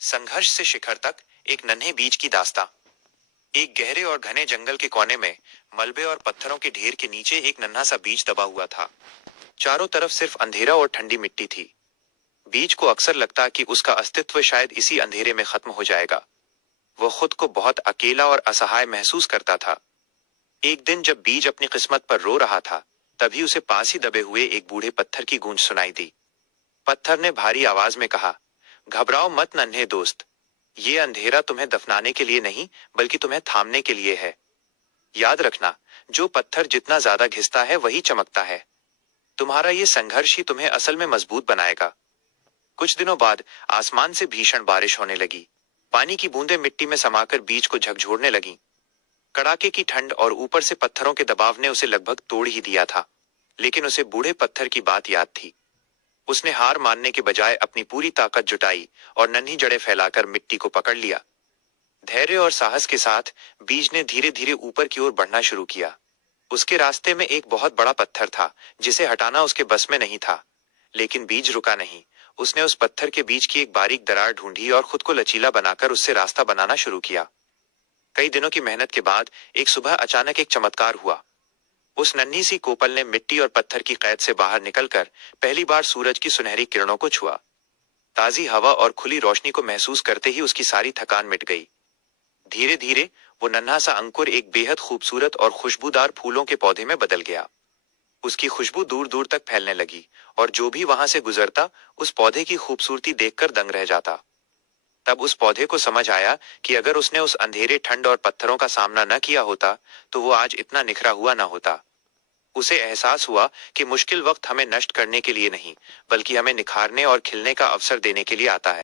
संघर्ष से शिखर तक, एक नन्हे बीज की दास्तां। एक गहरे और घने जंगल के कोने में, मलबे और पत्थरों के ढेर के नीचे एक नन्हा सा बीज दबा हुआ था। चारों तरफ सिर्फ अंधेरा और ठंडी मिट्टी थी। बीज को अक्सर लगता कि उसका अस्तित्व शायद इसी अंधेरे में खत्म हो जाएगा। वो खुद को बहुत अकेला और असहाय महसूस करता था। एक दिन जब बीज अपनी किस्मत पर रो रहा था, तभी उसे पास ही दबे हुए एक बूढ़े पत्थर की गूंज सुनाई दी। पत्थर ने भारी आवाज में कहा, घबराओ मत नन्हे दोस्त। ये अंधेरा तुम्हें दफनाने के लिए नहीं, बल्कि तुम्हें थामने के लिए है। याद रखना, जो पत्थर जितना ज्यादा घिसता है वही चमकता है। तुम्हारा ये संघर्ष ही तुम्हें असल में मजबूत बनाएगा। कुछ दिनों बाद आसमान से भीषण बारिश होने लगी। पानी की बूंदें मिट्टी में समाकर बीज को झकझोरने लगीं। कड़ाके की ठंड और ऊपर से पत्थरों के दबाव ने उसे लगभग तोड़ ही दिया था। लेकिन उसे बूढ़े पत्थर की बात याद थी। उसने हार मानने के बजाय अपनी पूरी ताकत जुटाई और नन्ही जड़ें फैलाकर मिट्टी को पकड़ लिया। धैर्य और साहस के साथ बीज ने धीरे धीरे ऊपर की ओर बढ़ना शुरू किया। उसके रास्ते में एक बहुत बड़ा पत्थर था, जिसे हटाना उसके बस में नहीं था। लेकिन बीज रुका नहीं। उसने उस पत्थर के बीच की एक बारीक दरार ढूंढी और खुद को लचीला बनाकर उससे रास्ता बनाना शुरू किया। कई दिनों की मेहनत के बाद एक सुबह अचानक एक चमत्कार हुआ। उस नन्ही सी कोपल ने मिट्टी और पत्थर की कैद से बाहर निकलकर पहली बार सूरज की सुनहरी किरणों को छुआ। ताजी हवा और खुली रोशनी को महसूस करते ही उसकी सारी थकान मिट गई। धीरे धीरे वो नन्हा सा अंकुर एक बेहद खूबसूरत और खुशबूदार फूलों के पौधे में बदल गया। उसकी खुशबू दूर दूर तक फैलने लगी और जो भी वहां से गुजरता उस पौधे की खूबसूरती देखकर दंग रह जाता। तब उस पौधे को समझ आया कि अगर उसने उस अंधेरे, ठंड और पत्थरों का सामना न किया होता, तो वो आज इतना निखरा हुआ न होता। उसे एहसास हुआ कि मुश्किल वक्त हमें नष्ट करने के लिए नहीं, बल्कि हमें निखारने और खिलने का अवसर देने के लिए आता है।